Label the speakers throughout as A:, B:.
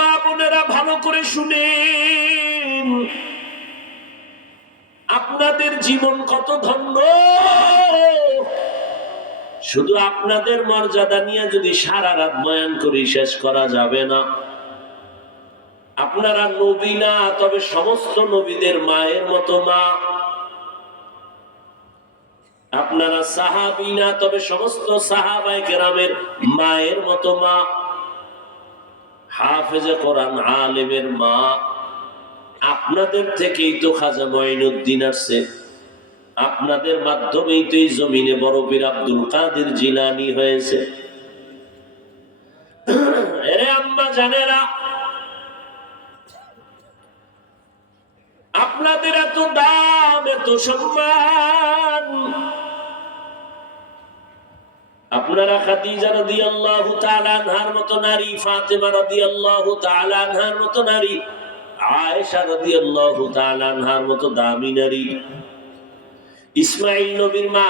A: মা বোনেরা ভালো করে শুনেন। আপনাদের জীবন কত ধন্য। শুধু আপনাদের মর্যাদা নিয়ে যদি সারা রাত বয়ান করি শেষ করা যাবে না। আপনারা নবী না, তবে সমস্ত নবীদের মায়ের মতো মা। আপনারা সাহাবি না, তবে সমস্ত সাহাবাই কেরামের মায়ের মতো মা। হাফেজে কোরআন আলেমের মা, আপনাদের থেকেই তো খাজা মঈনুদ্দিন আসছে। আপনাদের মাধ্যমেই তো এই জমিনে বড় পীর আব্দুল কাদের জিলানি হয়েছে। আপনাদের এত দাম, এত সম্মান আপনারা খাদিজা মতো নারী, ফাতেমা মতো নারী, আয়েশা মতো দামি নারী ইসমাইল নবীর মা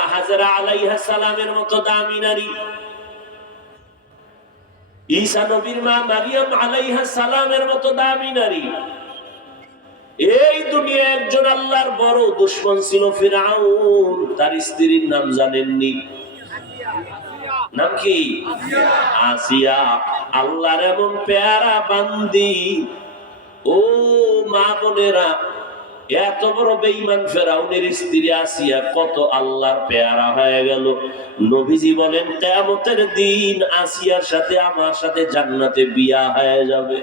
A: আলাইহা সালামের মতো দামি নারী, ঈসা নবীর মা মারিয়াম আলাইহা সালামের মতো দামি নারী। এই দুনিয়া একজন আল্লাহর বড় দুশ্মন ছিল ফিরাউন, তার স্ত্রীর নাম জানেননি। নাম কি? আসিয়া আল্লাহর এমন পেয়ারা বান্দি। ও মা বোনেরা, এত বড় বেঈমান ফেরাউনের স্ত্রী আসিয়া কত আল্লাহর পেয়ারা হয়ে গেল। নবীজি বলেন, কেয়ামতের দিন আসিয়ার সাথে আমার সাথে জান্নাতে বিয়া হয়ে যাবে।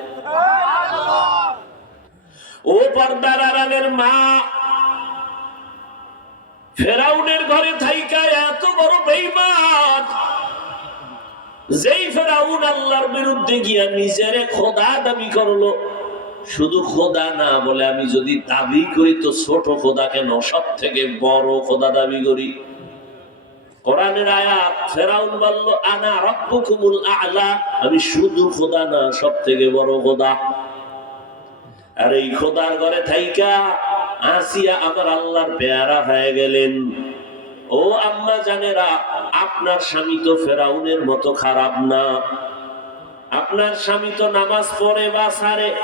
A: ও পর্দার আড়ালের মা, ফেরাউনের ঘরে থাইকা এত বড় বেঈমান যেই ফেরাউন আল্লাহর বিরুদ্ধে গিয়া নিজের খোদা দাবি করল, শুধু খোদা না বলে আমি যদি দাবি করি তো ছোট খোদা কেন সব থেকে বড় খোদা দাবি করি। কোরআনের আয়াত, ফেরাউন বলল, আনা রব্বুকুমুল আ'লা আমি শুধু খোদা না সব থেকে বড় খোদা। আর এই খোদার ঘরে থাইকা আসিয়া আমার আল্লাহর পেয়ারা হয়ে গেলেন। ও আম্মা জানেরা আপনার স্বামী তো ফেরাউনের মতো খারাপ না। আপনার স্বামী তো নামাজ পড়ে বা সারে।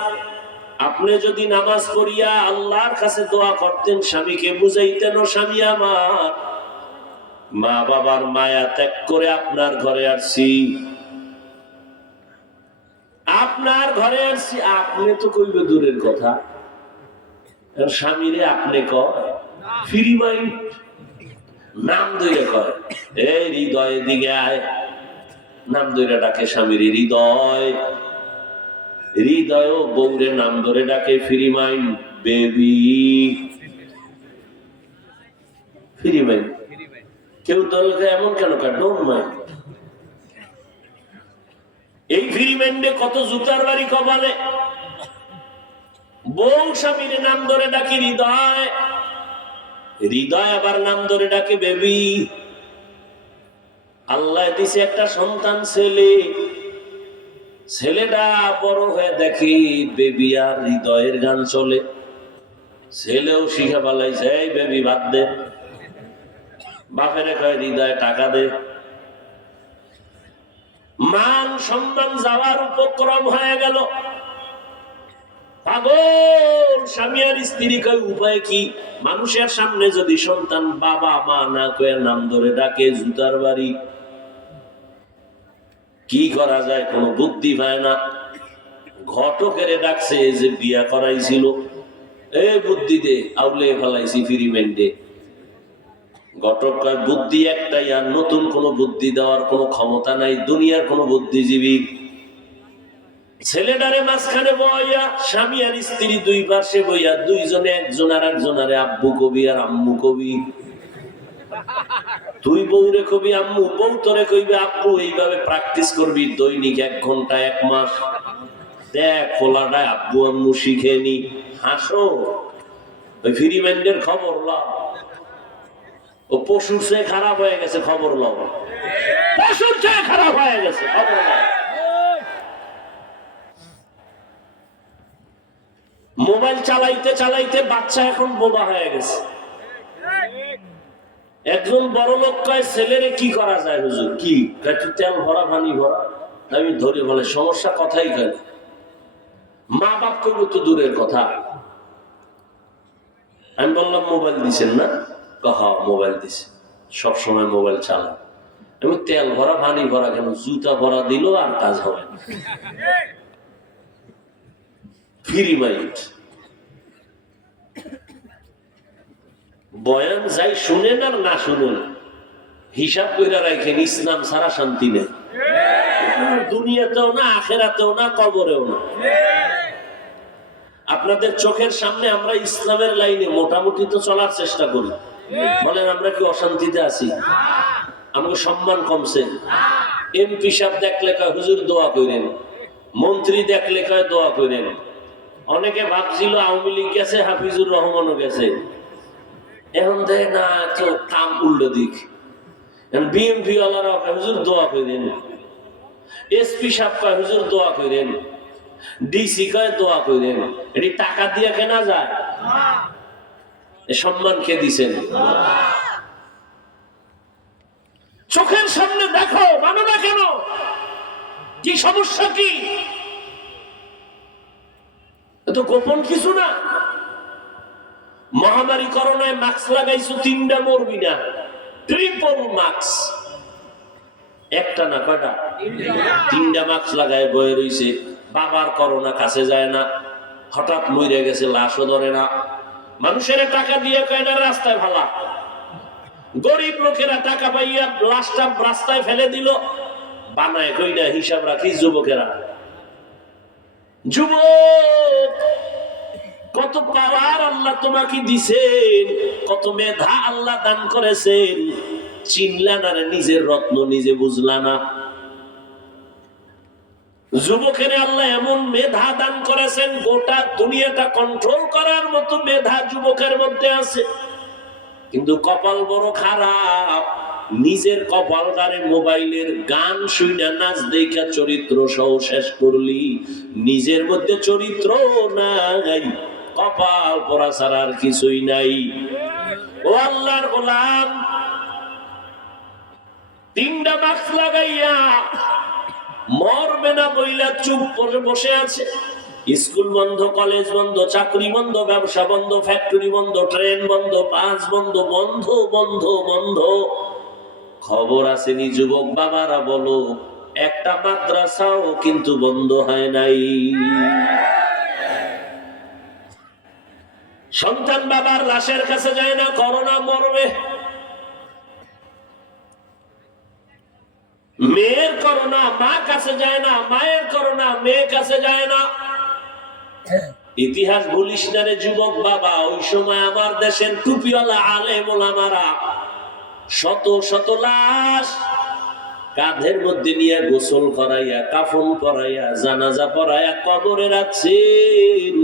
A: আপনি যদি নামাজ পড়িয়া আল্লাহর কাছে দোয়া করতেন, স্বামীকে বুঝাইতেন, ও স্বামী আমার, মা বাবার মায়া ত্যাগ করে আপনার ঘরে আসছি। আপনার ঘরে আসছি। আপনি তো কইবে দূরের কথা। স্বামীরে আপনি কয় মাইন্ড। নাম ধরে কয় এই হৃদয়ের দিকে আয়। নাম ধরে ডাকে স্বামীর, হৃদয়। হৃদয় বৌরে নাম ধরে ডাকে free mind baby. Free mind কেউ দলকে এমন কেন কার? মাইন্ড এই ফ্রি মাইন্ডে কত জুতার বাড়ি কবালে বউ স্বামীর নাম ধরে ডাকি হৃদয়। হৃদয় আবার নাম ধরে ডাকে, বেবি। আল্লাহ দিছে একটা সন্তান, ছেলে। ছেলেটা বড় হয়ে দেখি বেবি আর হৃদয়ের গান চলে। ছেলেও শিখে পালাইছে, এই বেবি, বাদ দে। বাপেরে কয়, হৃদয় টাকা দে। মান সম্মান যাওয়ার উপক্রম হয়ে গেল। পাগল স্বামী আর স্ত্রী কয় উপায় কি? মানুষের সামনে যদি সন্তান বাবা মা না কয়ে নাম ধরে ডাকে জুতার বাড়ি, কি করা যায়? কোনো বুদ্ধি পায় না। ঘটকের ডাকছে যে বিয়া করাইছিল। এ বুদ্ধি দে, আউলে ফেলাইছি ফিরিমেন্টে। ঘটক বুদ্ধি একটাই, আর নতুন কোনো বুদ্ধি দেওয়ার কোনো ক্ষমতা নাই। দুনিয়ার কোনো বুদ্ধিজীবী ছেলেটারে মাঝখানে বইয়া স্বামী আর স্ত্রী দুই পাশে বইয়া, দুইজনে একজন আর একজন আরে আব্বু কবি আর আম্মু কবি। তুই বউরে কবি আম্মু, বউ তোরে কইবে, আব্বু, এইভাবে প্র্যাকটিস করবি দৈনিক এক ঘণ্টা, এক মাস। দেখ ফোলাটায় আব্বু আম্মু শিখে নি। হাসো। ওই ফ্রিম্যান্ডের খবর লাও ও পশুর চেয়ে খারাপ হয়ে গেছে, খবর লাও পশুর চেয়ে খারাপ হয়ে গেছে, খবর লাও মোবাইল চালাইতে চালাইতে বাচ্চা এখন বোবা হয়ে গেছে। একজন বড় লোক কয়, ছেলেরে কি করা যায় হুজুর? কি? তেল ভরা পানি ভরা। আমি ধরে বলে, সমস্যা কথাই কেন মা বাপ কইব তো দূরের কথা। আমি বললাম, মোবাইল দিছেন না? হ মোবাইল দিছে। সবসময় মোবাইল চালা আমি তেল ভরা পানি ভরা কেন? জুতা ভরা দিল আর কাজ হবে না। ফ্রি মাইন্ড বয়ান যাই শুনেন আর না শুনেন, হিসাব করে রাখেন ইসলাম সারা শান্তি নেই। দুনিয়াতেও না, আখেরাতেও না, কবরেও না। আপনাদের চোখের সামনে আমরা ইসলামের লাইনে মোটামুটি তো চলার চেষ্টা করি। বলেন, আমরা কি অশান্তিতে আছি? আমাকে সম্মান কমছে। এমপি সাহেব দেখলে কয়, হুজুর, দোয়া করেন মন্ত্রী দেখলে কয়, দোয়া করেন অনেকে ভাবছিল আওয়ামী লীগ গেছে, হাফিজুর রহমানও গেছে। এখন দেয় না তো কাম উল্টো দিক। বিএমপি ওয়ালারা কয়, হুজুর দোয়া করেন এসপি কয় হুজুর দোয়া করেন ডিসি কয় দোয়া করেন এটি টাকা দিয়ে কেনা যায়। সম্মান কে দিছেন? চোখের সামনে দেখো মানো না কেন? কি সমস্যা কি? তো গোপন কিছু না। মহামারী করোনায় মাস্ক লাগাইছো, তিনটা মরবি না। ট্রিপল মাস্ক একটা না কয়টা? তিনটা মাস্ক লাগায় বয়ে রইছে। বাবার করোনা কাছে যায় না। হঠাৎ মরে গেছে, লাশও ধরে না। মানুষের টাকা দিয়ে কয় না, রাস্তায় ভালা গরিব লোকেরা টাকা পাইয়া লাশটা রাস্তায় ফেলে দিল। বানায় কই না হিসাব রাখি যুবকেরা। যুবক! কত পাওয়ার আল্লাহ তোমাকে দিছেন, কত মেধা আল্লাহ দান করেছেন। চিনলা না নিজের রত্ন নিজে বুঝলা না। যুবকের আল্লাহ এমন মেধা দান করেছেন, গোটা দুনিয়াটা কন্ট্রোল করার মতো মেধা যুবকের মধ্যে আছে। কিন্তু কপাল বড় খারাপ। নিজের কপাল কপালটারে মোবাইলের গান শুইনা, নাচ দেখা চরিত্র সহ শেষ করলি। নিজের মধ্যে চরিত্র নাই। কপাল পরা ছাড়া আর কিছুই নাই। ও আল্লাহর গোলাম, তিনটা মাস্ক লাগাইয়া মরবে না বইলা চুপ করে বসে আছে। স্কুল বন্ধ, কলেজ বন্ধ, চাকরি বন্ধ, ব্যবসা বন্ধ ফ্যাক্টরি বন্ধ ট্রেন বন্ধ বাস বন্ধ বন্ধ বন্ধ বন্ধ। খবর আসেনি যুবক বাবারা বলো, একটা মাদ্রাসাও কিন্তু বন্ধ হয় নাই। সন্তান বাবার লাশের কাছে যায় না, করোনা মরবে। মেয়ের করোনা, মা কাছে যায় না, মায়ের করোনা, মেয়ে কাছে যায় না। ইতিহাস বলিস না রে যুবক বাবা, ওই সময় আমার দেশের টুপিওয়ালা আলেম ওলামারা শত শত লাশ কাঁধের মধ্যে নিয়ে গোসল করাইয়া, কাফন পরাইয়া, জানাজা পরাইয়া কবরে রাখছেন।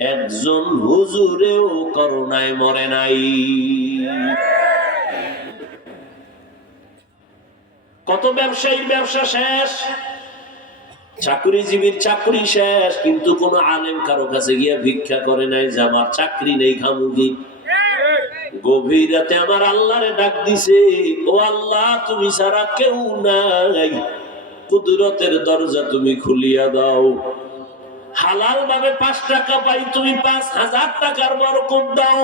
A: একজন হুজুরেও করোনায় মরে নাই। কত ব্যবসায়ীর ব্যবসা শেষ? চাকরিজীবীর চাকরি শেষ, কিন্তু কোন আলেম কারও কাছে গিয়ে ভিক্ষা করে নাই যে আমার চাকরি নেই খামুগি গভীর রাতে আমার আল্লাহরে ডাক দিছে, ও আল্লাহ, তুমি ছাড়া কেউ নাই। কুদরতের দরজা তুমি খুলিয়া দাও। হালাল ভাবে পাঁচ টাকা পাই, তুমি পাঁচ হাজার টাকার বরকত দাও।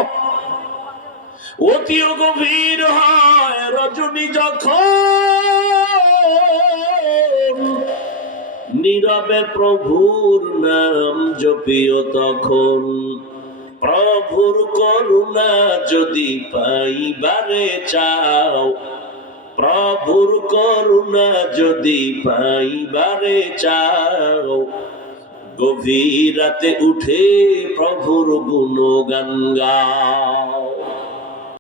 A: অতিও গভীর হয় রজনী যখন নীরবে প্রভুর নাম জপিও তখন। প্রভুর করুণা যদি পাইবারে চাও, প্রভুর করুণা যদি পাইবারে চাও গভীর রাতে উঠে প্রভুর গুণ গাও